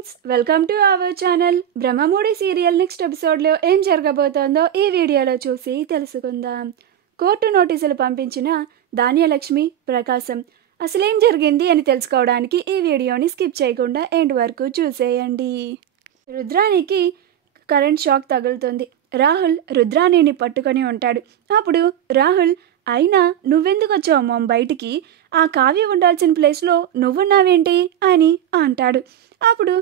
Friends, welcome to our channel. Brahmamudi serial next ఎపిసోడ్లో ఏం జరగబోతోందో ఈ వీడియోలో చూసి తెలుసుకుందాం. కోర్టు నోటీసులు పంపించిన ధాన్యలక్ష్మి, ప్రకాశం అసలేం జరిగింది అని తెలుసుకోవడానికి ఈ వీడియోని స్కిప్ చేయకుండా ఎండ్ వరకు చూసేయండి. రుద్రానికి కరెంట్ షాక్ తగులుతుంది. రాహుల్ రుద్రాణిని పట్టుకొని ఉంటాడు. అప్పుడు రాహుల్, అయినా నువ్వెందుకు వచ్చావు మామ్ బయటికి? ఆ కావ్య ఉండాల్సిన ప్లేస్లో నువ్వున్నావేంటి అని అంటాడు. అప్పుడు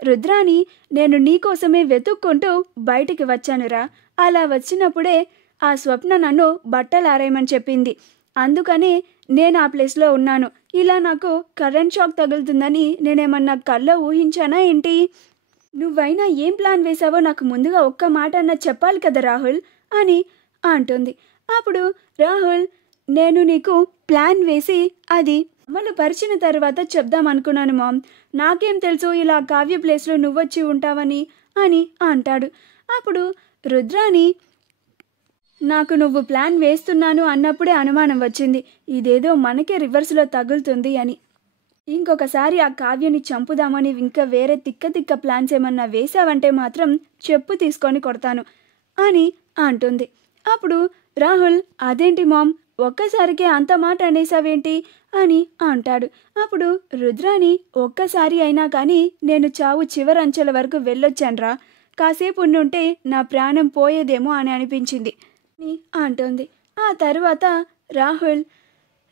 రుద్రాణి, నేను నీకోసమే వెతుక్కుంటూ బయటికి వచ్చానురా. అలా వచ్చినప్పుడే ఆ స్వప్న నన్ను బట్టలు ఆరేయమని చెప్పింది. అందుకనే నేను ఆ ప్లేస్లో ఉన్నాను. ఇలా నాకు కరెంట్ షాక్ తగులుతుందని నేనేమన్నా కల్లో ఊహించానా ఏంటి? నువ్వైనా ఏం ప్లాన్ వేశావో నాకు ముందుగా ఒక్క మాట అన్నా చెప్పాలి కదా రాహుల్ అని అంటుంది. అప్పుడు రాహుల్, నేను నీకు ప్లాన్ వేసి అది అమలు పరిచిన తర్వాత చెప్దాం అనుకున్నాను మామ్. నాకేం తెలుసు ఇలా కావ్య ప్లేస్లో నువ్వొచ్చి ఉంటావని అని అంటాడు. అప్పుడు రుద్రాణి, నాకు నువ్వు ప్లాన్ వేస్తున్నాను అన్నప్పుడే అనుమానం వచ్చింది, ఇదేదో మనకే రివర్స్లో తగులుతుంది అని. ఇంకొకసారి ఆ కావ్యని చంపుదామని ఇంకా వేరే తిక్క ప్లాన్స్ ఏమన్నా వేసావంటే మాత్రం చెప్పు తీసుకొని కొడతాను అని అంటుంది. అప్పుడు రాహుల్, అదేంటి మామ్, ఒక్కసారికే అంత మాట అనేసావేంటి అని అంటాడు. అప్పుడు రుద్రాణి, ఒక్కసారి అయినా కానీ నేను చావు చివరంచెల వరకు వెళ్ళొచ్చాన్రా. కాసేపు ఉండుంటే నా ప్రాణం పోయేదేమో అని అనిపించింది అని అంటుంది. ఆ తర్వాత రాహుల్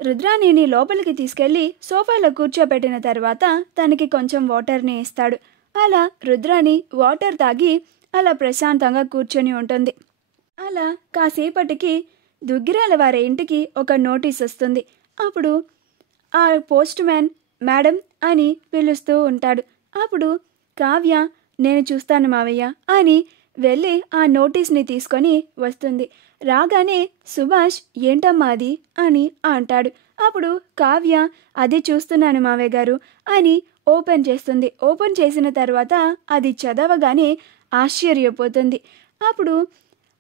రుద్రాణిని లోపలికి తీసుకెళ్లి సోఫాలో కూర్చోబెట్టిన తర్వాత తనకి కొంచెం వాటర్ని ఇస్తాడు. అలా రుద్రాణి వాటర్ తాగి అలా ప్రశాంతంగా కూర్చొని ఉంటుంది. అలా కాసేపటికి దుగ్గిరాల వారి ఇంటికి ఒక నోటీస్ వస్తుంది. అప్పుడు ఆ పోస్ట్ మ్యాన్ మేడం అని పిలుస్తూ ఉంటాడు. అప్పుడు కావ్య, నేను చూస్తాను మావయ్య అని వెళ్ళి ఆ నోటీస్ని తీసుకొని వస్తుంది. రాగానే సుభాష్, ఏంటమ్మా అది అని అంటాడు. అప్పుడు కావ్య, అది చూస్తున్నాను మావయ్య గారు అని ఓపెన్ చేస్తుంది. ఓపెన్ చేసిన తర్వాత అది చదవగానే ఆశ్చర్యపోతుంది. అప్పుడు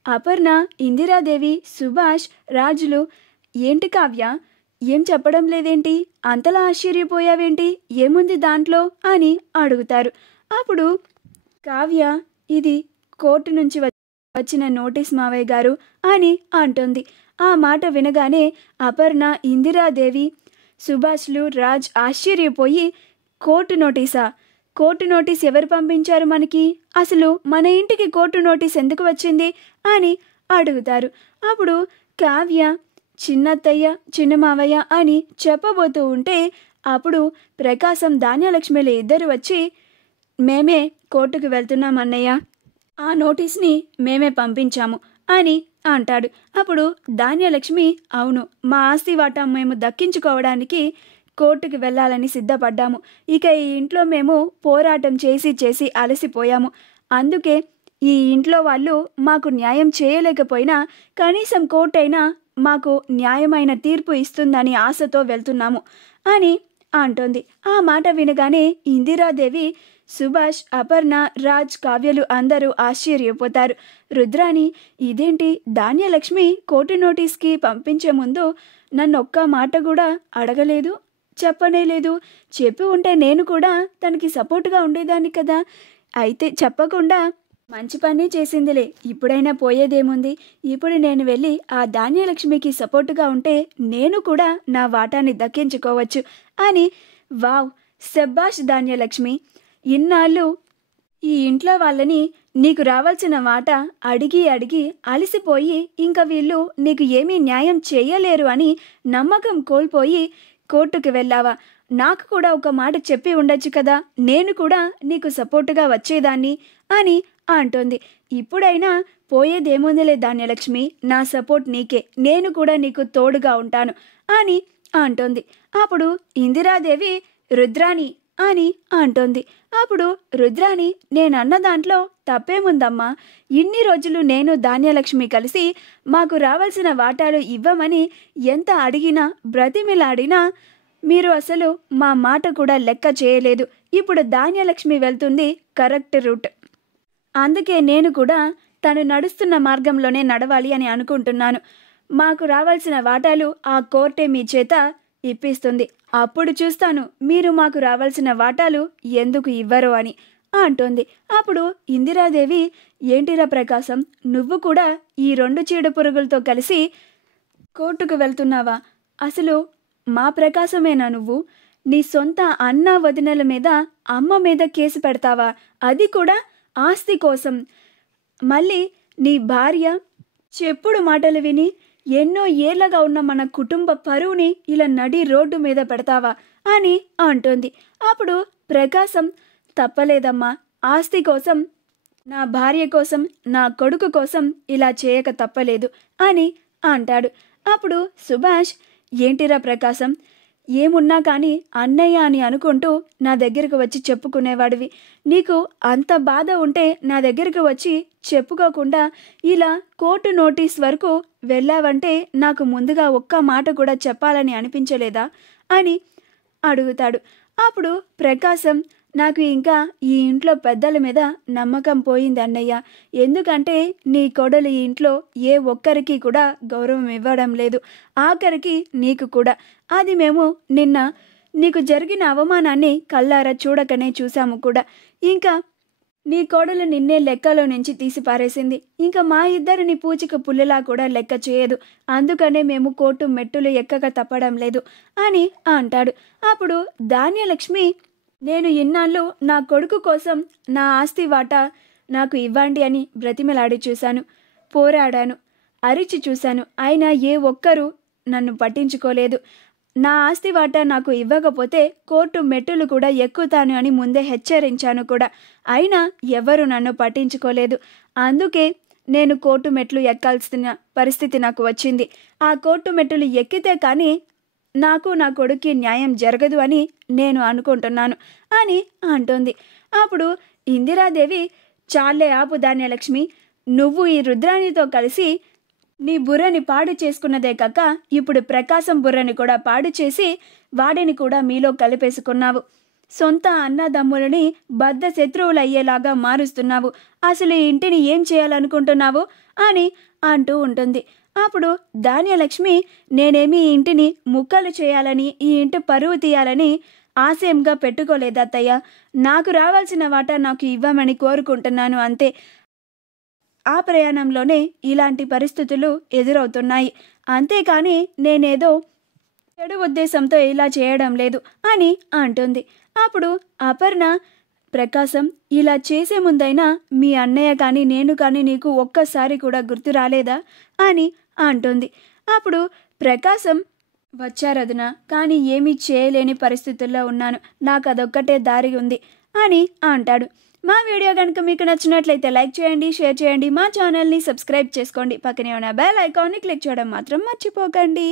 అపర్ణ, ఇందిరాదేవి, సుభాష్, రాజులు, ఏంటి కావ్య, ఏం చెప్పడం లేదేంటి? అంతలా ఆశ్చర్యపోయావేంటి? ఏముంది దాంట్లో అని అడుగుతారు. అప్పుడు కావ్య, ఇది కోర్టు నుంచి వచ్చిన నోటీస్ మావయ్య గారు అని అంటుంది. ఆ మాట వినగానే అపర్ణ, ఇందిరాదేవి, సుభాష్లు, రాజ్ ఆశ్చర్యపోయి, కోర్టు నోటీసా? కోర్టు నోటీస్ ఎవరు పంపించారు మనకి? అసలు మన ఇంటికి కోర్టు నోటీస్ ఎందుకు వచ్చింది అని అడుగుతారు. అప్పుడు కావ్య, చిన్నత్తయ్య, చిన్న మావయ్య అని చెప్పబోతూ ఉంటే అప్పుడు ప్రకాశం, ధాన్యలక్ష్మిలు ఇద్దరు వచ్చి, మేమే కోర్టుకు వెళ్తున్నాం అన్నయ్య, ఆ నోటీస్ని మేమే పంపించాము అని అంటాడు. అప్పుడు ధాన్యలక్ష్మి, అవును, మా ఆస్తి వాటా మేము దక్కించుకోవడానికి కోర్టుకు వెళ్ళాలని సిద్ధపడ్డాము. ఇక ఈ ఇంట్లో మేము పోరాటం చేసి అలసిపోయాము. అందుకే ఈ ఇంట్లో వాళ్ళు మాకు న్యాయం చేయలేకపోయినా కనీసం కోర్టు అయినా మాకు న్యాయమైన తీర్పు ఇస్తుందని ఆశతో వెళ్తున్నాము అని అంటుంది. ఆ మాట వినగానే ఇందిరాదేవి, సుభాష్, అపర్ణ, రాజ్, కావ్యలు అందరూ ఆశ్చర్యపోతారు. రుద్రాణి, ఇదేంటి, ధాన్యలక్ష్మి కోర్టు నోటీస్కి పంపించే ముందు నన్ను ఒక్క మాట కూడా అడగలేదు, చెప్పనే లేదు. చెప్పి ఉంటే నేను కూడా తనకి సపోర్ట్గా ఉండేదాన్ని కదా. అయితే చెప్పకుండా మంచి పని చేసిందిలే. ఇప్పుడైనా పోయేదేముంది? ఇప్పుడు నేను వెళ్ళి ఆ ధాన్యలక్ష్మికి సపోర్టుగా ఉంటే నేను కూడా నా వాటాని దక్కించుకోవచ్చు అని. వావ్, శబ్బాష్ ధాన్యలక్ష్మి, ఇన్నాళ్ళు ఈ ఇంట్లో వాళ్ళని నీకు రావాల్సిన వాటా అడిగి అలసిపోయి ఇంకా వీళ్ళు నీకు ఏమీ న్యాయం చేయలేరు అని నమ్మకం కోల్పోయి కోర్టుకు వెళ్ళావా? నాకు కూడా ఒక మాట చెప్పి ఉండొచ్చు కదా, నేను కూడా నీకు సపోర్టుగా వచ్చేదాన్ని అని అంటుంది. ఇప్పుడైనా పోయేదేముందిలే ధాన్యలక్ష్మి, నా సపోర్ట్ నీకే, నేను కూడా నీకు తోడుగా ఉంటాను అని అంటుంది. అప్పుడు ఇందిరాదేవి, రుద్రాణి అని అంటుంది. అప్పుడు రుద్రాణి, నేనన్న దాంట్లో తప్పేముందమ్మా? ఇన్ని రోజులు నేను ధాన్యలక్ష్మి కలిసి మాకు రావాల్సిన వాటాలు ఇవ్వమని ఎంత అడిగినా బ్రతిమిలాడినా మీరు అసలు మా మాట కూడా లెక్క చేయలేదు. ఇప్పుడు ధాన్యలక్ష్మి వెళ్తుంది కరెక్ట్ రూట్, అందుకే నేను కూడా తను నడుస్తున్న మార్గంలోనే నడవాలి అని అనుకుంటున్నాను. మాకు రావాల్సిన వాటాలు ఆ కోర్టే మీ చేత ఇప్పిస్తుంది. అప్పుడు చూస్తాను మీరు మాకు రావాల్సిన వాటాలు ఎందుకు ఇవ్వరు అని అంటోంది. అప్పుడు ఇందిరాదేవి, ఏంటిరా ప్రకాశం, నువ్వు కూడా ఈ 2 చీడపురుగులతో కలిసి కోర్టుకు వెళ్తున్నావా? అసలు మా ప్రకాశమేనా నువ్వు? నీ సొంత అన్న వదినల మీద, అమ్మ మీద కేసు పెడతావా? అది కూడా ఆస్తి కోసం. మళ్ళీ నీ భార్య చెప్పుడు మాటలు విని ఎన్నో ఏళ్లగా ఉన్న మన కుటుంబ పరువుని ఇలా నడి రోడ్డు మీద పెడతావా అని అంటోంది. అప్పుడు ప్రకాశం, తప్పలేదమ్మా, ఆస్తి కోసం, నా భార్య కోసం, నా కొడుకు కోసం ఇలా చేయక తప్పలేదు అని అంటాడు. అప్పుడు సుభాష్, ఏంటిరా ప్రకాశం, ఏమున్నా కానీ అన్నయ్య అని అనుకుంటూ నా దగ్గరకు వచ్చి చెప్పుకునేవాడివి. నీకు అంత బాధ ఉంటే నా దగ్గరకు వచ్చి చెప్పుకోకుండా ఇలా కోర్టు నోటీస్ వరకు వెళ్ళావంటే నాకు ముందుగా ఒక్క మాట కూడా చెప్పాలని అనిపించలేదా అని అడుగుతాడు. అప్పుడు ప్రకాశం, నాకు ఇంకా ఈ ఇంట్లో పెద్దల మీద నమ్మకం పోయింది అన్నయ్య. ఎందుకంటే నీ కోడలు ఈ ఇంట్లో ఏ ఒక్కరికి కూడా గౌరవం ఇవ్వడం లేదు, ఆఖరికి నీకు కూడా. అది మేము నిన్న నీకు జరిగిన అవమానాన్ని కళ్ళారా చూడకనే చూసాము కూడా. ఇంకా నీ కోడలు నిన్నే లెక్కలో నుంచి తీసి పారేసింది. ఇంకా మా ఇద్దరిని పూచిక పుల్లలా కూడా లెక్క చేయదు. అందుకనే మేము కోర్టు మెట్టులు ఎక్కక తప్పడం లేదు అని అంటాడు. అప్పుడు ధాన్యలక్ష్మి, నేను ఇన్నాళ్ళు నా కొడుకు కోసం నా ఆస్తి వాటా నాకు ఇవ్వండి అని బ్రతిమలాడి చూశాను, పోరాడాను, అరిచి చూశాను. అయినా ఏ ఒక్కరూ నన్ను పట్టించుకోలేదు. నా ఆస్తి వాటా నాకు ఇవ్వకపోతే కోర్టు మెట్టులు కూడా ఎక్కుతాను అని ముందే హెచ్చరించాను కూడా. అయినా ఎవరు నన్ను పట్టించుకోలేదు. అందుకే నేను కోర్టు మెట్లు ఎక్కాల్సిన పరిస్థితి నాకు వచ్చింది. ఆ కోర్టు మెట్టులు ఎక్కితే కానీ నాకు నా కొడుక్కి న్యాయం జరగదు అని నేను అనుకుంటున్నాను అని అంటోంది. అప్పుడు ఇందిరాదేవి, చాలే ఆపు ధాన్యలక్ష్మి, నువ్వు ఈ రుద్రాణితో కలిసి నీ బుర్రని పాడు చేసుకున్నదే కాక ఇప్పుడు ప్రకాశం బుర్రని కూడా పాడు చేసి వాడిని కూడా మీలో కలిపేసుకున్నావు. సొంత అన్నదమ్ములని బద్ధ శత్రువులు అయ్యేలాగా మారుస్తున్నావు. అసలు ఈ ఇంటిని ఏం చేయాలనుకుంటున్నావు అని అంటూ ఉంటుంది. అప్పుడు ధాన్యలక్ష్మి, నేనేమి ఈ ఇంటిని ముక్కలు చేయాలని, ఈ ఇంటి పరువు తీయాలని ఆశయంగా పెట్టుకోలేదత్తయ్య. నాకు రావాల్సిన వాటా నాకు ఇవ్వమని కోరుకుంటున్నాను అంతే. ఆ ప్రయాణంలోనే ఇలాంటి పరిస్థితులు ఎదురవుతున్నాయి. అంతేకాని నేనేదో చెడు ఉద్దేశంతో ఇలా చేయడం లేదు అని అంటుంది. అప్పుడు అపర్ణ, ప్రకాశం, ఇలా చేసే ముందైనా మీ అన్నయ్య కానీ నేను కానీ నీకు ఒక్కసారి కూడా గుర్తు రాలేదా అని అంటుంది. అప్పుడు ప్రకాశం, వచ్చారదునా, కానీ ఏమీ చేయలేని పరిస్థితుల్లో ఉన్నాను, నాకు అదొక్కటే దారి ఉంది అని అంటాడు. మా వీడియో కనుక మీకు నచ్చినట్లయితే లైక్ చేయండి, షేర్ చేయండి, మా ఛానల్ని సబ్స్క్రైబ్ చేసుకోండి. పక్కనే ఉన్న బెల్ ఐకాన్ని క్లిక్ చేయడం మాత్రం మర్చిపోకండి.